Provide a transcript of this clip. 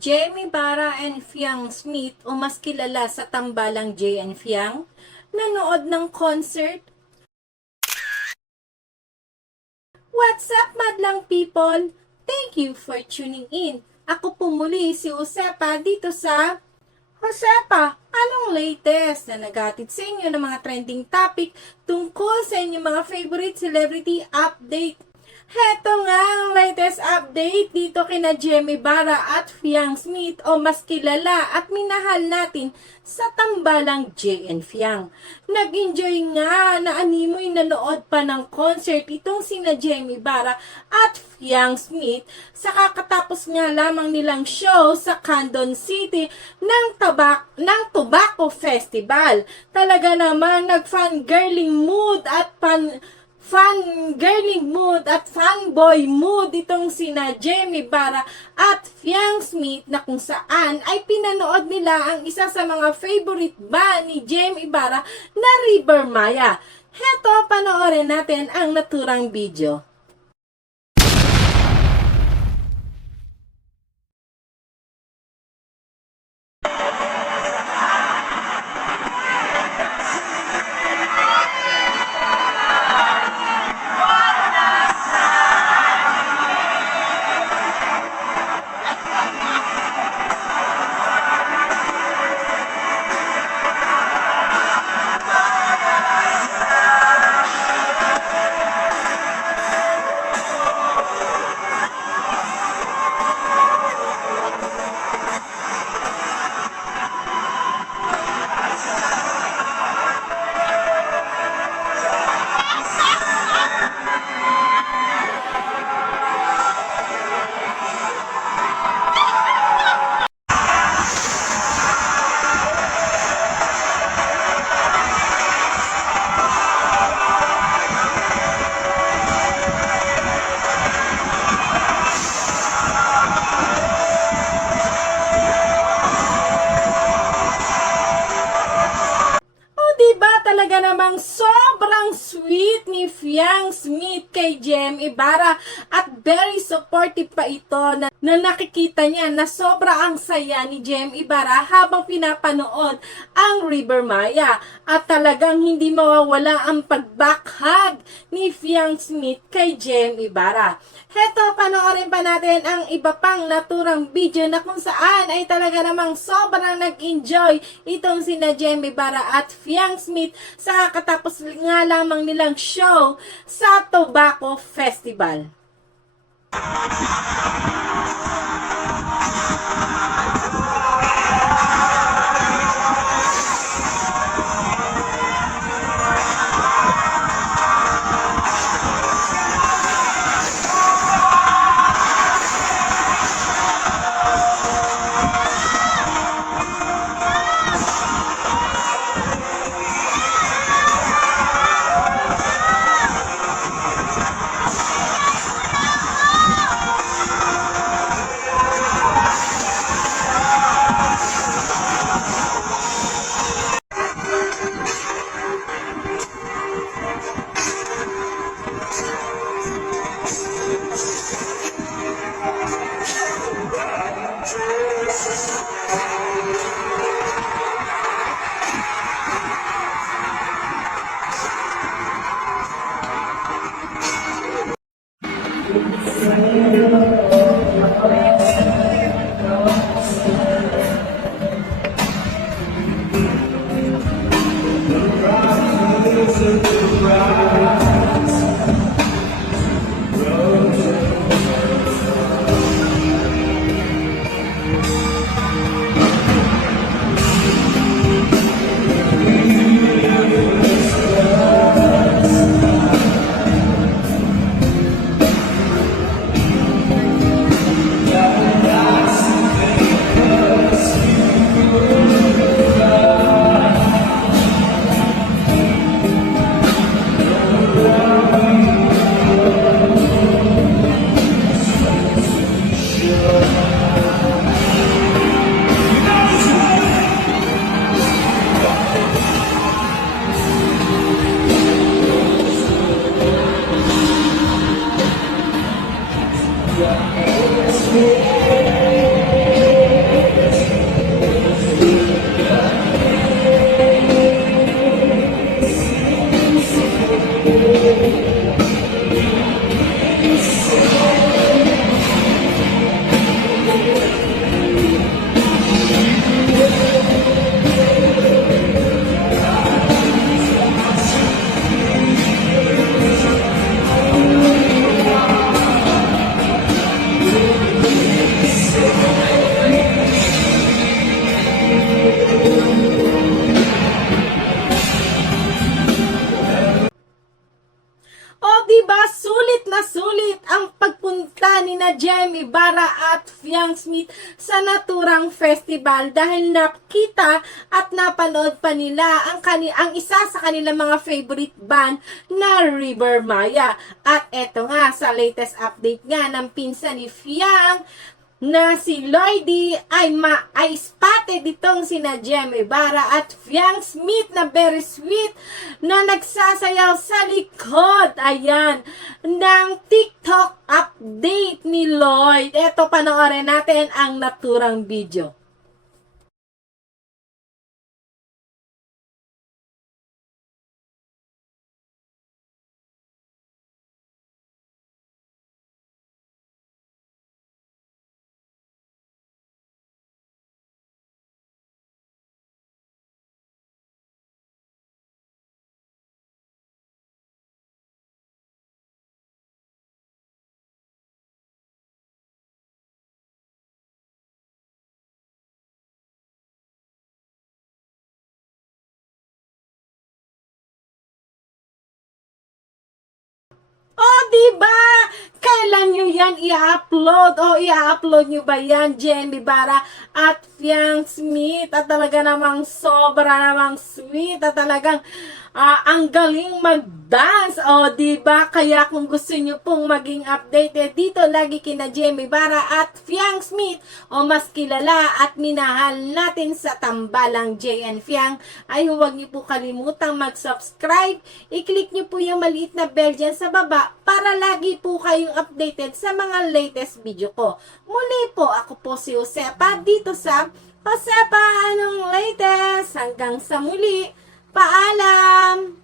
Jamie Bara and Fiang Smith o mas kilala sa tambalang Jay and Fiang, nanood ng concert. What's up, madlang people? Thank you for tuning in. Ako po muli si Josepa dito sa Josepa, anong latest na nagatid sa inyo ng mga trending topic tungkol sa inyong mga favorite celebrity update? Heto nga ang latest update dito kina Jemmy Bara at Fiang Smith o mas kilala at minahal natin sa tambalang JN Fiang. Nag-enjoy nga na animoy nanood pa ng concert itong sina Jemmy Bara at Fiang Smith sa kakatapos nga lamang nilang show sa Candon City ng, tabak ng Tobacco Festival. Talaga namang nag-fangirling mood at pan fan girling mood at fanboy mood itong sina Jamie Bara at Fiang Smith na kung saan ay pinanood nila ang isa sa mga favorite ba ni Jamie Bara na River Maya. Heto, panoorin natin ang naturang video. Sweet ni Fiang Smith kay Jem Ibarra at very supportive pa ito na, na nakikita niya na sobra ang saya ni Jem Ibarra habang pinapanood ang River Maya at talagang hindi mawawala ang pagbakhag ni Fiang Smith kay Jem Ibarra. Heto, panoorin pa natin ang iba pang naturang video na kung saan ay talaga namang sobrang nag-enjoy itong sina Jemmy Bara at Fiang Smith sa katapos nga lamang nilang show sa Tobacco Festival. Sulit na sulit ang pagpunta ni na Jem Ibarra at Fiang Smith sa naturang festival dahil nakita at napanood pa nila ang, kani ang isa sa kanilang mga favorite band na River Maya. At eto nga, sa latest update nga ng pinsan ni Fiang, na si Lloydie ay ma ay spotted itong sina Jem Ibarra at Fiang Smith na very sweet na nagsasayaw sa likod ayan ng TikTok update ni Lloyd. Ito panoorin natin ang naturang video. Ba? Kailan nyo yan i-upload? O i-upload nyo ba yan, Jen Ibarra at Fiang Smith? At talaga namang sobra namang sweet at talagang ah, ang galing mag-dance. O, di ba? Kaya kung gusto nyo pong maging updated dito, lagi kina Jen Ibarra at Fiang Smith o mas kilala at minahal natin sa tambalang JN Fiang ay huwag niyo po kalimutang mag-subscribe. I-click niyo po yung maliit na bell dyan sa baba para lagi po kayong updated sa mga latest video ko. Muli po, ako po si Josepa dito sa Josepa, anong latest? Hanggang sa muli, paalam!